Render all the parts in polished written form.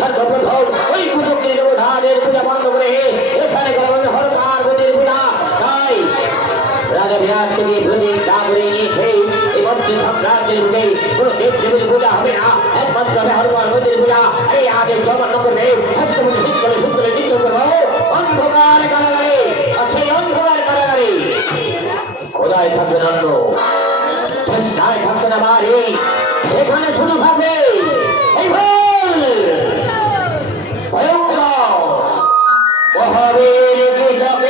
সর্বপ্রথম ওই কুচক্রীর প্রধানের পূজা বন্ধ করে এখানে করা হর পার্বতীর পূজা। তাই রাজা বিরাট থেকে প্রদীপ দা করে নিয়েছে। এই মন্ত্রী সাম্রাজ্যের রূপে কোন দেব দেবীর পূজা হবে না, একমাত্র হবে হর পার্বতীর পূজা। এই আগে জমান্য করবে ঠিক করে শুক্রে নৃত্য করবো অন্ধকার কারাগারে। আর সেই অন্ধকার কারাগারে কোথায় থাকবে নন্দ, চেষ্টায় থাকবে না বাড়ি, সেখানে শুধু থাকবে এই ভয়ঙ্কর মহাবীর কীটকের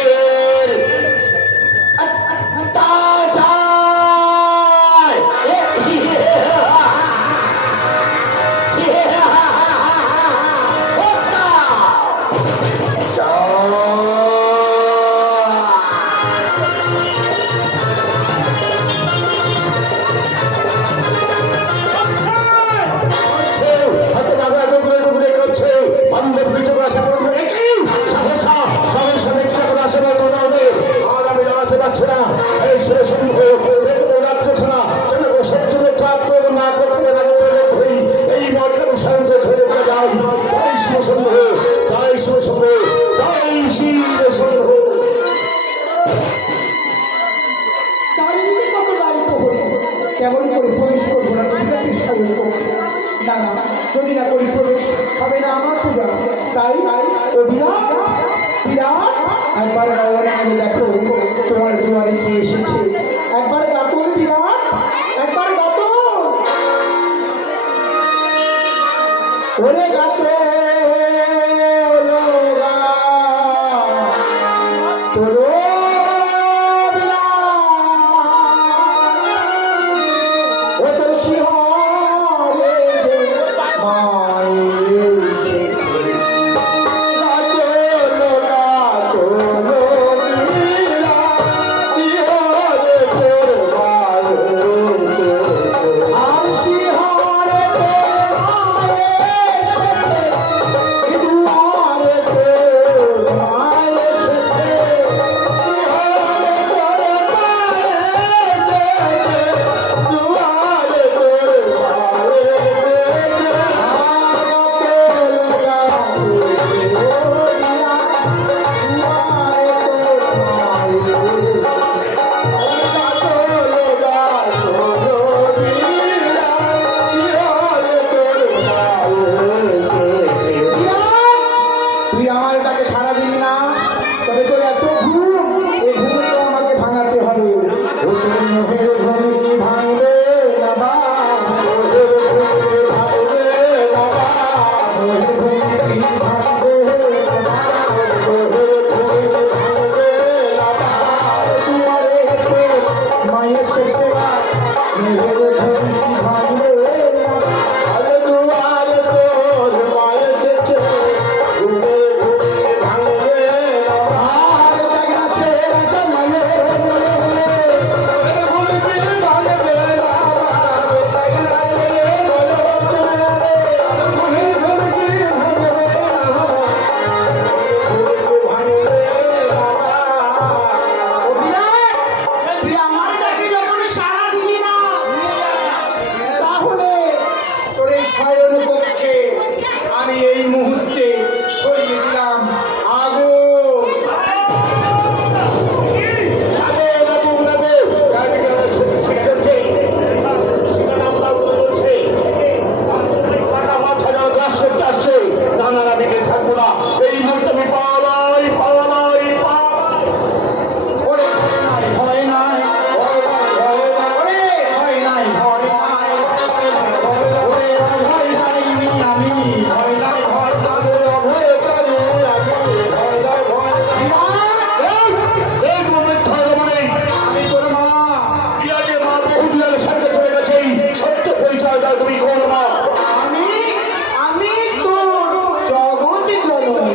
কেমন করে প্রবেশ করবো না? যদি না করি প্রবেশ হবে না আমার পূজা। তাই বিরাট বিরাট একবার দেখো তোমার দুয়ারে কি এসেছে। একবার গাতন বিরাট, একবার গাতন। ওরে গাতন তোর তুমি কোন মা? আমি তোর জগৎ জননী।